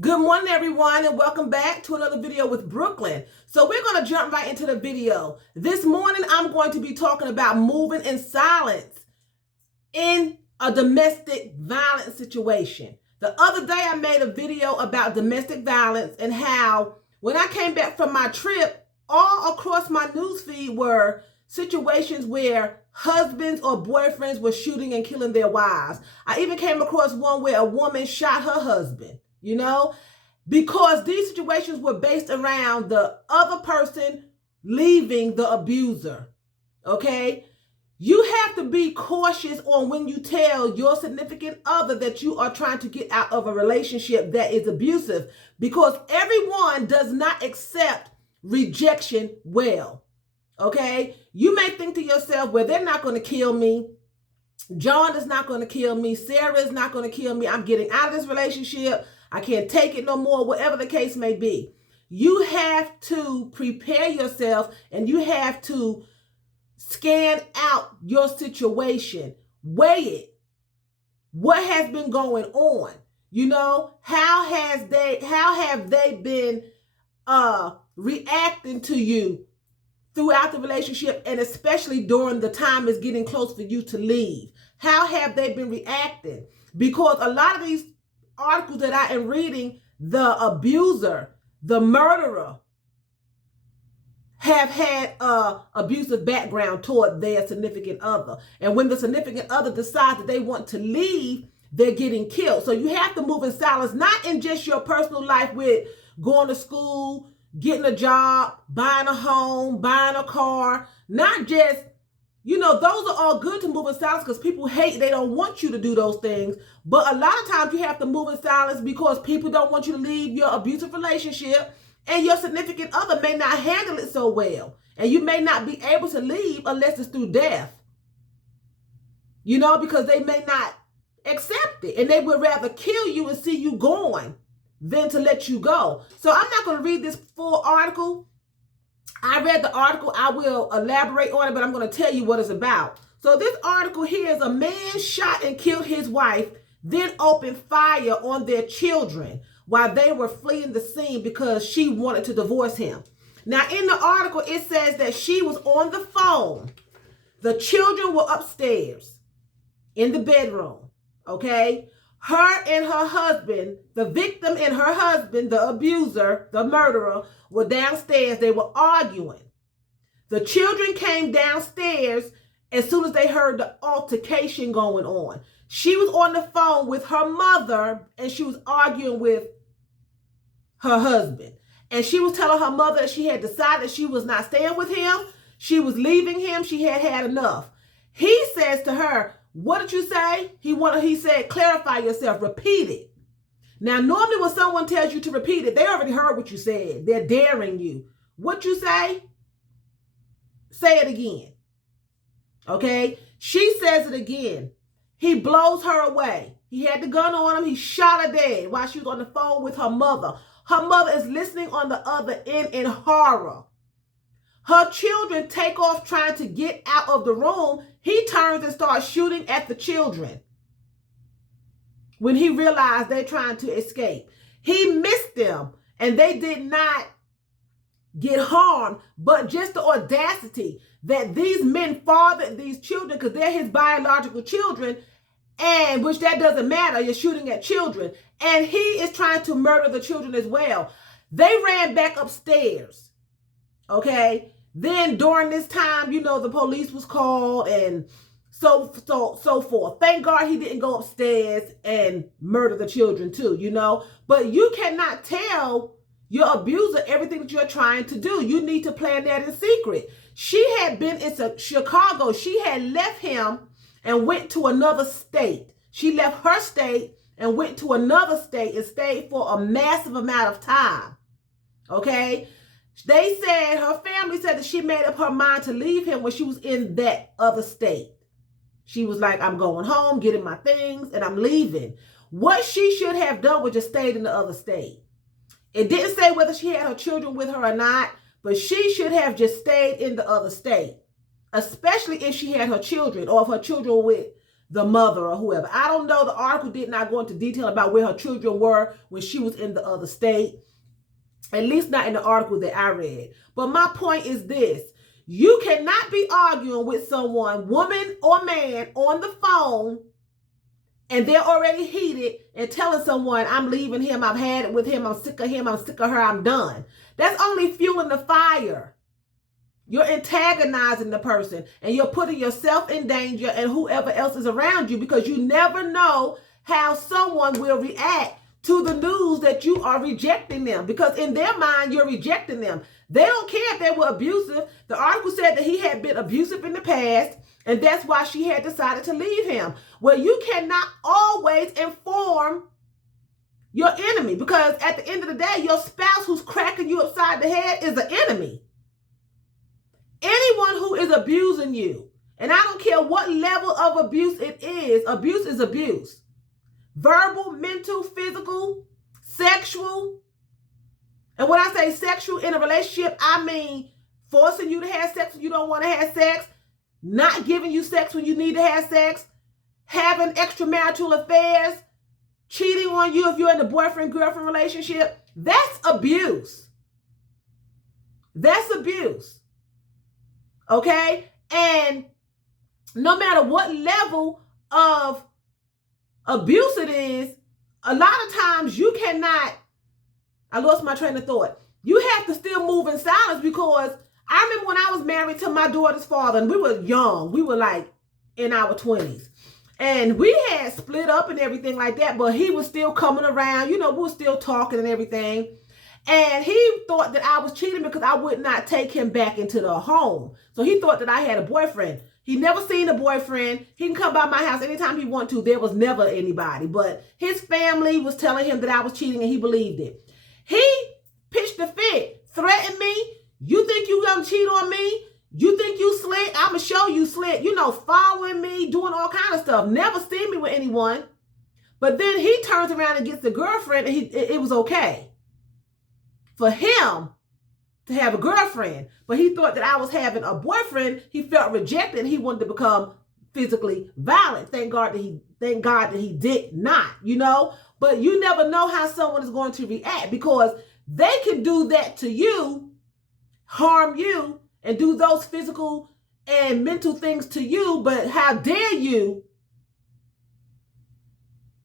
Good morning, everyone, and welcome back to another video with Brooklyn. So we're going to jump right into the video. This morning, I'm going to be talking about moving in silence in a domestic violence situation. The other day, I made a video about domestic violence and how when I came back from my trip, all across my newsfeed were situations where husbands or boyfriends were shooting and killing their wives. I even came across one where a woman shot her husband. Because these situations were based around the other person leaving the abuser. Okay? You have to be cautious on when you tell your significant other that you are trying to get out of a relationship that is abusive, because everyone does not accept rejection well. Okay? You may think to yourself, well, they're not going to kill me. John is not going to kill me. Sarah is not going to kill me. I'm getting out of this relationship. I can't take it no more, whatever the case may be. You have to prepare yourself and you have to scan out your situation. Weigh it. What has been going on? How have they been reacting to you throughout the relationship, and especially during the time it's getting close for you to leave? How have they been reacting? Because a lot of these articles that I am reading, the abuser, the murderer, have had a abusive background toward their significant other. And when the significant other decides that they want to leave, they're getting killed. So you have to move in silence, not in just your personal life with going to school, getting a job, buying a home, buying a car, not just, those are all good to move in silence because people hate, they don't want you to do those things. But a lot of times you have to move in silence because people don't want you to leave your abusive relationship, and your significant other may not handle it so well. And you may not be able to leave unless it's through death. Because they may not accept it, and they would rather kill you and see you going than to let you go. So I'm not going to read this full article. I read the article. I will elaborate on it, but I'm going to tell you what it's about. So this article here is: a man shot and killed his wife, then opened fire on their children while they were fleeing the scene because she wanted to divorce him. Now, in the article, it says that she was on the phone. The children were upstairs in the bedroom, okay? Her and her husband, the victim and her husband, the abuser, the murderer, were downstairs. They were arguing. The children came downstairs as soon as they heard the altercation going on. She was on the phone with her mother, and she was arguing with her husband. And she was telling her mother that she had decided she was not staying with him. She was leaving him. She had had enough. He says to her, "What did you say?" He said, "Clarify yourself, repeat it." Now, normally when someone tells you to repeat it, they already heard what you said. They're daring you. What you say? Say it again. Okay? She says it again. He blows her away. He had the gun on him. He shot her dead while she was on the phone with her mother. Her mother is listening on the other end in horror. Her children take off trying to get out of the room. He turns and starts shooting at the children when he realized they're trying to escape. He missed them, and they did not get harmed, but just the audacity that these men fathered these children, because they're his biological children, and which that doesn't matter. You're shooting at children, and he is trying to murder the children as well. They ran back upstairs, okay? Then during this time, the police was called and so forth. Thank God he didn't go upstairs and murder the children too, But you cannot tell your abuser everything that you're trying to do. You need to plan that in secret. She had been in Chicago. She had left him and went to another state. She left her state and went to another state and stayed for a massive amount of time. Okay? They said, her family said that she made up her mind to leave him when she was in that other state. She was like, "I'm going home, getting my things, and I'm leaving." What she should have done was just stayed in the other state. It didn't say whether she had her children with her or not, but she should have just stayed in the other state, especially if she had her children, or if her children were with the mother or whoever. I don't know. The article did not go into detail about where her children were when she was in the other state. At least not in the article that I read. But my point is this. You cannot be arguing with someone, woman or man, on the phone, and they're already heated and telling someone, I'm leaving him, I've had it with him, I'm sick of him, I'm sick of her, I'm done. That's only fueling the fire. You're antagonizing the person and you're putting yourself in danger and whoever else is around you, because you never know how someone will react to the news that you are rejecting them, because in their mind, you're rejecting them. They don't care if they were abusive. The article said that he had been abusive in the past, and that's why she had decided to leave him. Well, you cannot always inform your enemy, because at the end of the day, your spouse who's cracking you upside the head is the enemy. Anyone who is abusing you, and I don't care what level of abuse is abuse. Verbal, mental, physical, sexual. And when I say sexual in a relationship, I mean forcing you to have sex when you don't want to have sex, not giving you sex when you need to have sex, having extramarital affairs, cheating on you if you're in a boyfriend-girlfriend relationship. That's abuse. That's abuse. Okay? And no matter what level of abuse it is, a lot of times you cannot, I lost my train of thought. You have to still move in silence, because I remember when I was married to my daughter's father, and we were young. We were like in our 20s. And we had split up and everything like that, but he was still coming around. You know, we were still talking and everything. And he thought that I was cheating because I would not take him back into the home. So he thought that I had a boyfriend. He never seen a boyfriend. He can come by my house anytime he want to. There was never anybody. But his family was telling him that I was cheating, and he believed it. He pitched a fit, threatened me. You think you gonna cheat on me? You think you slick? I'ma show you slick. You know, following me, doing all kind of stuff. Never seen me with anyone. But then he turns around and gets a girlfriend, and it was okay for him to have a girlfriend. But he thought that I was having a boyfriend. He felt rejected, and he wanted to become physically violent. Thank God that he did not, you know. But you never know how someone is going to react, because they can do that to you, harm you, and do those physical and mental things to you. But how dare you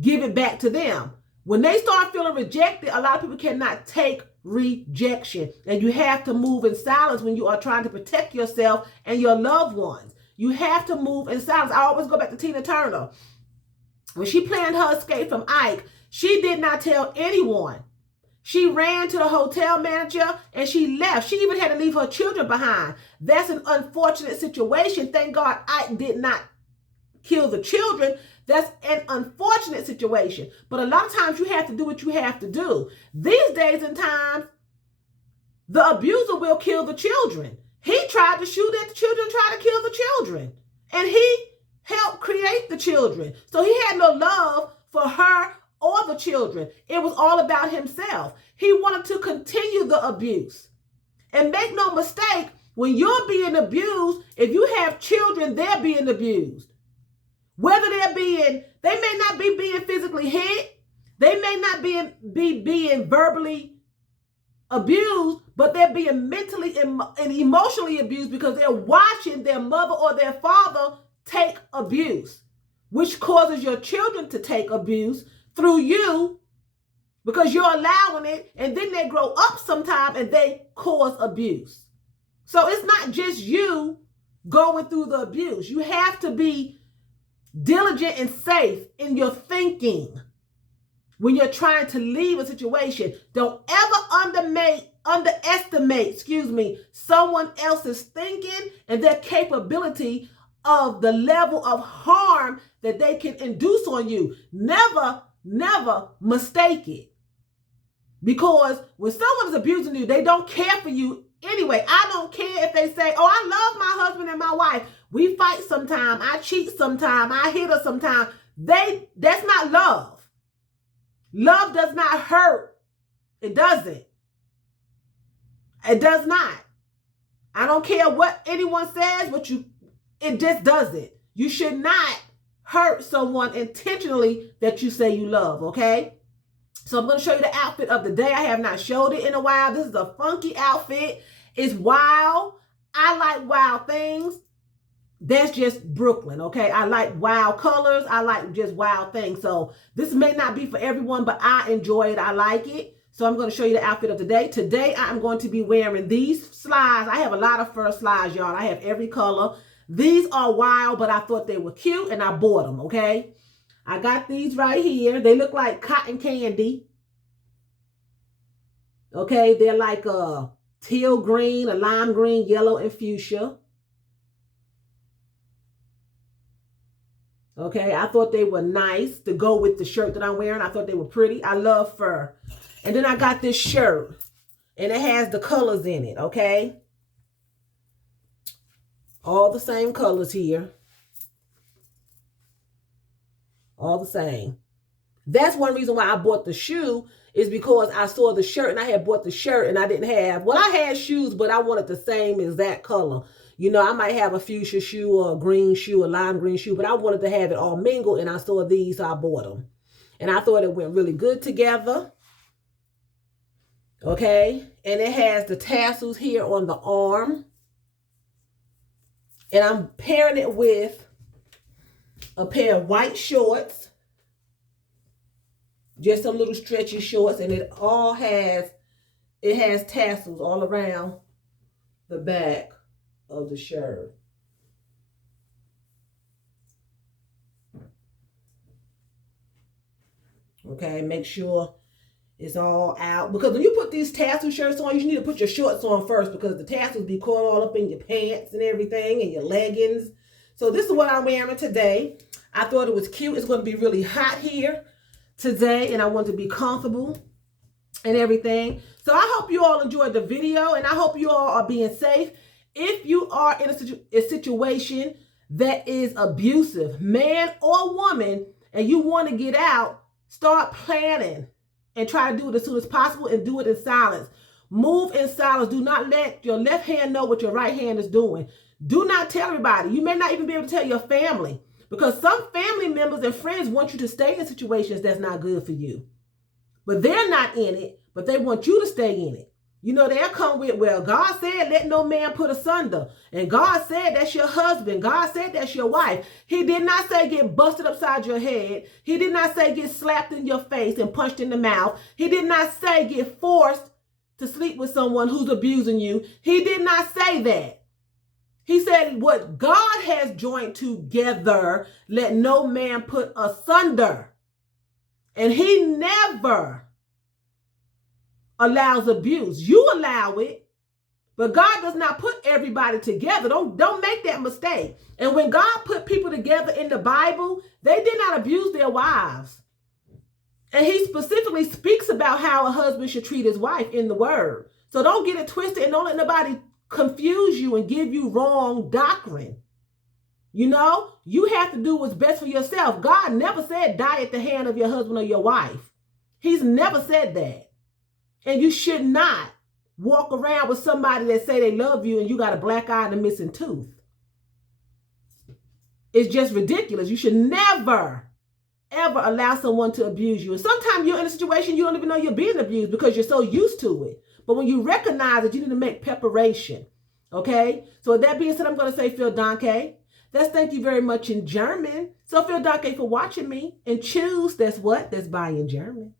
give it back to them? When they start feeling rejected, a lot of people cannot take rejection. And you have to move in silence when you are trying to protect yourself and your loved ones. You have to move in silence. I always go back to Tina Turner. When she planned her escape from Ike, she did not tell anyone. She ran to the hotel manager and she left. She even had to leave her children behind. That's an unfortunate situation. Thank God Ike did not kill the children. That's an unfortunate situation. But a lot of times you have to do what you have to do. These days and times, the abuser will kill the children. He tried to shoot at the children, tried to kill the children. And he helped create the children. So he had no love for her or the children. It was all about himself. He wanted to continue the abuse. And make no mistake, when you're being abused, if you have children, they're being abused. Whether they may not be being physically hit, they may not be being verbally abused, but they're being mentally and emotionally abused because they're watching their mother or their father take abuse, which causes your children to take abuse through you because you're allowing it, and then they grow up sometime and they cause abuse. So it's not just you going through the abuse. You have to be diligent and safe in your thinking when you're trying to leave a situation. Don't ever underestimate someone else's thinking and their capability of the level of harm that they can induce on you. Never mistake it. Because when someone is abusing you, they don't care for you anyway. I don't care if they say, oh, I love my husband and my wife. We fight sometime. I cheat sometime. I hit her sometime. That's not love. Love does not hurt. It doesn't. It does not. I don't care what anyone says, it just doesn't. You should not hurt someone intentionally that you say you love, okay? So I'm going to show you the outfit of the day. I have not showed it in a while. This is a funky outfit. It's wild. I like wild things. That's just Brooklyn, okay? I like wild colors. I like just wild things. So this may not be for everyone, but I enjoy it. I like it. So I'm going to show you the outfit of the day. Today, I'm going to be wearing these slides. I have a lot of fur slides, y'all. I have every color. These are wild, but I thought they were cute, and I bought them, okay? I got these right here. They look like cotton candy. Okay, they're like a teal green, a lime green, yellow, and fuchsia. Okay, I thought they were nice to go with the shirt that I'm wearing. I thought they were pretty. I love fur. And then I got this shirt, and it has the colors in it, okay? All the same colors here. All the same. That's one reason why I bought the shoe, is because I saw the shirt, and I had bought the shirt, and I didn't have, well, I had shoes, but I wanted the same exact color. You know, I might have a fuchsia shoe or a green shoe, a lime green shoe, but I wanted to have it all mingled, and I saw these, so I bought them. And I thought it went really good together. Okay, and it has the tassels here on the arm. And I'm pairing it with a pair of white shorts. Just some little stretchy shorts, and it has tassels all around the back of the shirt. Okay, make sure it's all out, because when you put these tassel shirts on, you need to put your shorts on first, because the tassels be caught all up in your pants and everything, and your leggings. So this is what I'm wearing today. I thought it was cute. It's going to be really hot here today, and I want to be comfortable and everything. So I hope you all enjoyed the video, and I hope you all are being safe. If you are in a situation that is abusive, man or woman, and you want to get out, start planning and try to do it as soon as possible, and do it in silence. Move in silence. Do not let your left hand know what your right hand is doing. Do not tell everybody. You may not even be able to tell your family, because some family members and friends want you to stay in situations that's not good for you. But they're not in it, but they want you to stay in it. You know, they'll come with, well, God said, let no man put asunder. And God said, that's your husband. God said, that's your wife. He did not say get busted upside your head. He did not say get slapped in your face and punched in the mouth. He did not say get forced to sleep with someone who's abusing you. He did not say that. He said, what God has joined together, let no man put asunder. And he never allows abuse. You allow it, but God does not put everybody together. Don't make that mistake. And when God put people together in the Bible, they did not abuse their wives. And he specifically speaks about how a husband should treat his wife in the word. So don't get it twisted, and don't let nobody confuse you and give you wrong doctrine. You know, you have to do what's best for yourself. God never said die at the hand of your husband or your wife. He's never said that. And you should not walk around with somebody that say they love you and you got a black eye and a missing tooth. It's just ridiculous. You should never, ever allow someone to abuse you. And sometimes you're in a situation you don't even know you're being abused because you're so used to it. But when you recognize it, you need to make preparation. Okay? So with that being said, I'm going to say vielen Dank. That's thank you very much in German. So vielen Dank for watching me. And choose, that's what? That's bye in German.